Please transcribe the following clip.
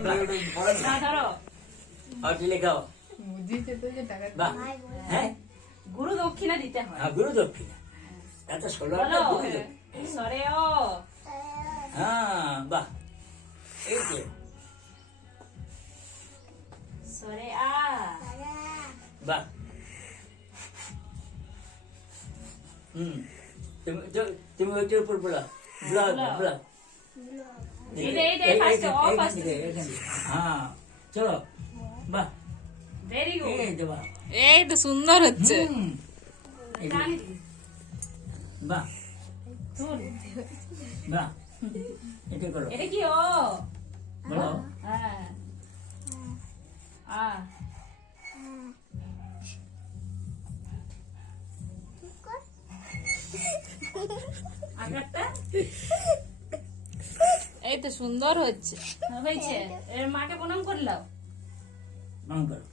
ধরো আর লেখাও বুঝিয়েছে তো যে টাকা বাহ হ্যাঁ গুরু দক্ষিণা দিতে হয়। গুরু দক্ষিণা এত ষোলো বলো গুরু দক্ষিণা সরে ও হ্যাঁ বাহ এই যে সরে আ বাহ তুমি ওইটার উপর বলা বলা বলা হ্যাঁ চলো বাহ ভেরি গুড এই তো বাহ এই তো সুন্দর হচ্ছে বাহ বাহ এটা করো এটা কি ও বলো হ্যাঁ আ আগেরটা এই তো সুন্দর হচ্ছে হয়েছে এর মাকে প্রণাম করলাম নাম করো